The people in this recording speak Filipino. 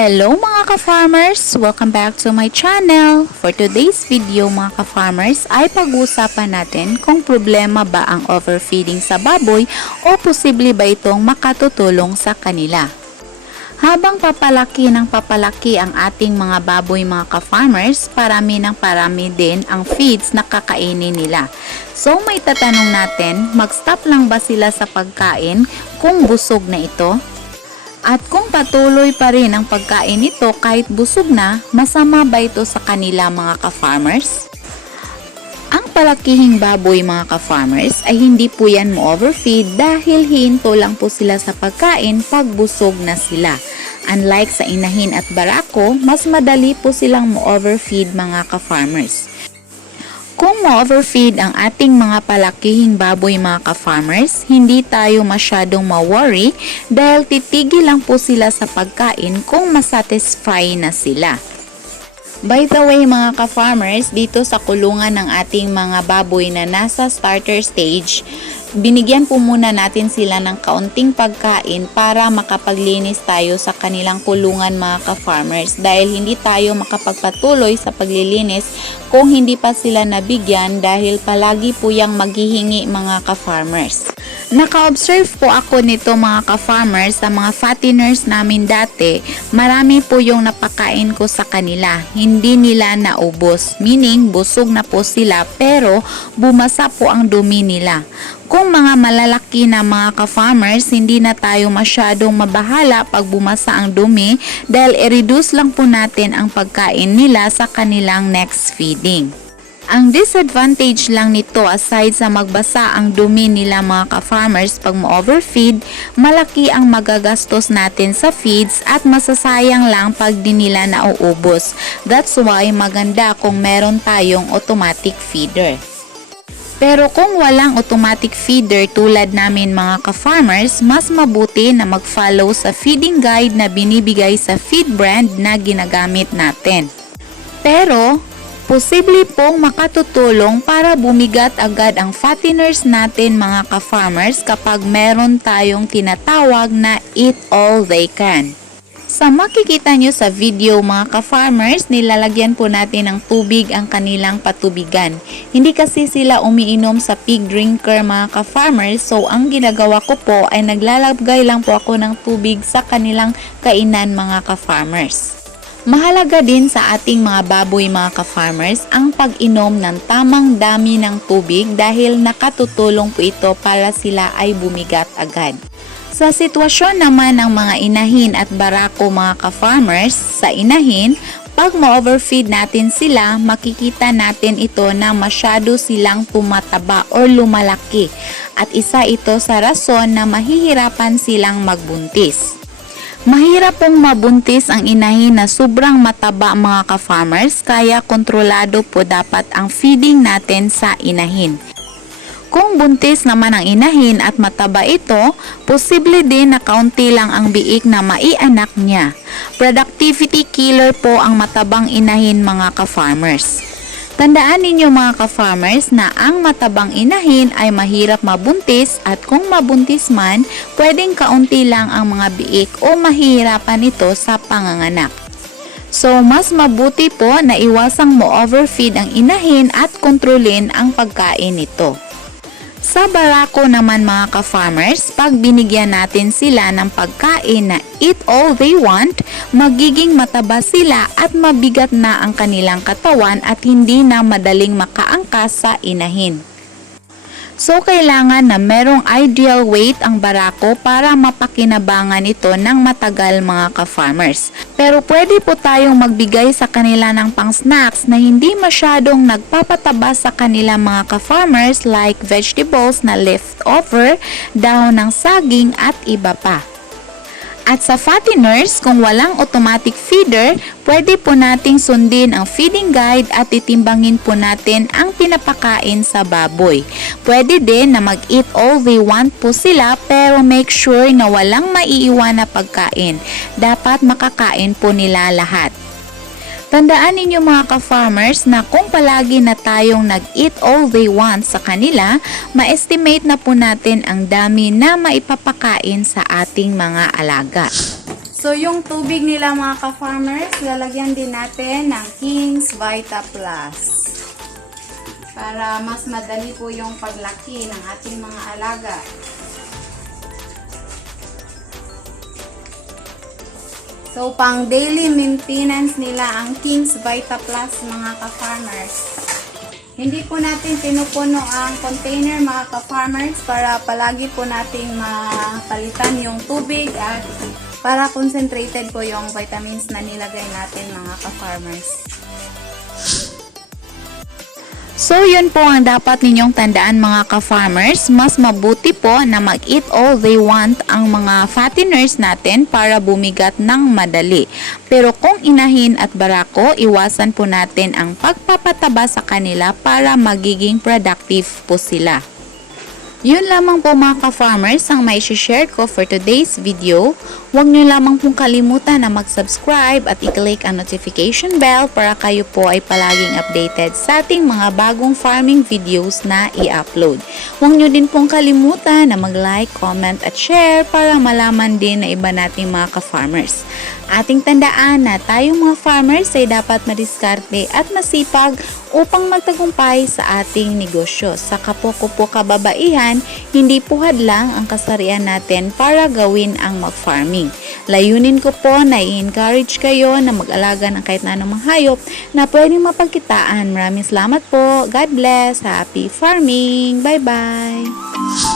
Hello mga ka-farmers! Welcome back to my channel! For today's video mga ka-farmers ay pag-uusapan natin kung problema ba ang overfeeding sa baboy o posible ba itong makatutulong sa kanila. Habang papalaki ng papalaki ang ating mga baboy mga ka-farmers, parami ng parami din ang feeds na kakainin nila. So may tatanong natin, mag-stop lang ba sila sa pagkain kung busog na ito? At kung patuloy pa rin ang pagkain nito kahit busog na, masama ba ito sa kanila mga ka-farmers? Ang palakihing baboy mga ka-farmers ay hindi po yan mo-overfeed dahil hihinto lang po sila sa pagkain pag busog na sila. Unlike sa inahin at barako, mas madali po silang mo-overfeed mga ka-farmers. Kung ma-overfeed ang ating mga palakihing baboy mga ka-farmers, hindi tayo masyadong ma-worry dahil titigil lang po sila sa pagkain kung masatisfy na sila. By the way mga ka-farmers, dito sa kulungan ng ating mga baboy na nasa starter stage, binigyan po muna natin sila ng kaunting pagkain para makapaglinis tayo sa kanilang kulungan mga ka-farmers dahil hindi tayo makapagpatuloy sa paglilinis kung hindi pa sila nabigyan dahil palagi po yang maghihingi mga ka-farmers. Naka-observe po ako nito mga ka-farmers sa mga fatteners namin dati, marami po yung napakain ko sa kanila, hindi nila naubos, meaning busog na po sila pero bumasa po ang dumi nila. Kung mga malalaki na mga ka-farmers, hindi na tayo masyadong mabahala pag bumasa ang dumi dahil i-reduce lang po natin ang pagkain nila sa kanilang next feeding. Ang disadvantage lang nito aside sa magbasa ang dumi nila mga ka-farmers pag ma-overfeed, malaki ang magagastos natin sa feeds at masasayang lang pag di nila nauubos. That's why maganda kung meron tayong automatic feeder. Pero kung walang automatic feeder tulad namin mga ka-farmers, mas mabuti na mag-follow sa feeding guide na binibigay sa feed brand na ginagamit natin. Pero posible pong makatutulong para bumigat agad ang fatteners natin mga ka-farmers kapag meron tayong tinatawag na eat all they can. Sa makikita nyo sa video mga ka-farmers, nilalagyan po natin ng tubig ang kanilang patubigan. Hindi kasi sila umiinom sa pig drinker mga ka-farmers, so ang ginagawa ko po ay naglalagay lang po ako ng tubig sa kanilang kainan mga ka-farmers. Mahalaga din sa ating mga baboy mga ka-farmers ang pag-inom ng tamang dami ng tubig dahil nakatutulong po ito para sila ay bumigat agad. Sa sitwasyon naman ng mga inahin at barako mga ka-farmers, sa inahin, pag ma-overfeed natin sila, makikita natin ito na masyado silang tumataba o lumalaki at isa ito sa rason na mahihirapan silang magbuntis. Mahirap pong mabuntis ang inahin na sobrang mataba mga ka-farmers kaya kontrolado po dapat ang feeding natin sa inahin. Kung buntis naman ang inahin at mataba ito, posible din na kaunti lang ang biik na maianak niya. Productivity killer po ang matabang inahin mga ka-farmers. Tandaan ninyo mga ka-farmers na ang matabang inahin ay mahirap mabuntis at kung mabuntis man, pwedeng kaunti lang ang mga biik o mahihirapan ito sa panganganak. So, mas mabuti po na iwasang mo-overfeed ang inahin at kontrolin ang pagkain nito. Sa barako naman mga ka-farmers, pag binigyan natin sila ng pagkain na eat all they want, magiging mataba sila at mabigat na ang kanilang katawan at hindi na madaling makaangkas sa inahin. So, kailangan na merong ideal weight ang barako para mapakinabangan ito ng matagal mga ka-farmers. Pero pwede po tayong magbigay sa kanila ng pang-snacks na hindi masyadong nagpapataba sa kanila mga ka-farmers like vegetables na leftover, dahon ng saging at iba pa. At sa fatteners, kung walang automatic feeder, pwede po nating sundin ang feeding guide at titimbangin po natin ang pinapakain sa baboy. Pwede din na mag-eat all they want po sila pero make sure na walang maiiwan na pagkain. Dapat makakain po nila lahat. Tandaan ninyo mga ka-farmers na kung palagi na tayong nag-eat all they want sa kanila, ma-estimate na po natin ang dami na maipapakain sa ating mga alaga. So, yung tubig nila mga ka-farmers, lalagyan din natin ng King's Vita Plus. Para mas madali po yung paglaki ng ating mga alaga. So, pang daily maintenance nila ang King's Vita Plus mga ka-farmers. Hindi po natin pinupuno ang container mga ka-farmers para palagi po nating mapalitan yung tubig at para concentrated po yung vitamins na nilagay natin mga ka-farmers. So, yun po ang dapat ninyong tandaan mga ka-farmers. Mas mabuti po na mag-eat all they want ang mga fatteners natin para bumigat ng madali. Pero kung inahin at barako, iwasan po natin ang pagpapataba sa kanila para magiging productive po sila. Yun lamang po mga ka-farmers ang may share ko for today's video. Huwag nyo lamang pong kalimutan na mag-subscribe at i-click ang notification bell para kayo po ay palaging updated sa ating mga bagong farming videos na i-upload. Huwag nyo din pong kalimutan na mag-like, comment at share para malaman din na iba nating mga ka-farmers. Ating tandaan na tayong mga farmers ay dapat madiskarte at masipag upang magtagumpay sa ating negosyo. Sa kapoko po kababaihan, hindi po hadlang ang kasarian natin para gawin ang mag-farming. Layunin ko po na i-encourage kayo na mag-alaga ng kahit na anumang hayop na pwedeng mapagkitaan. Maraming salamat po. God bless. Happy farming. Bye-bye.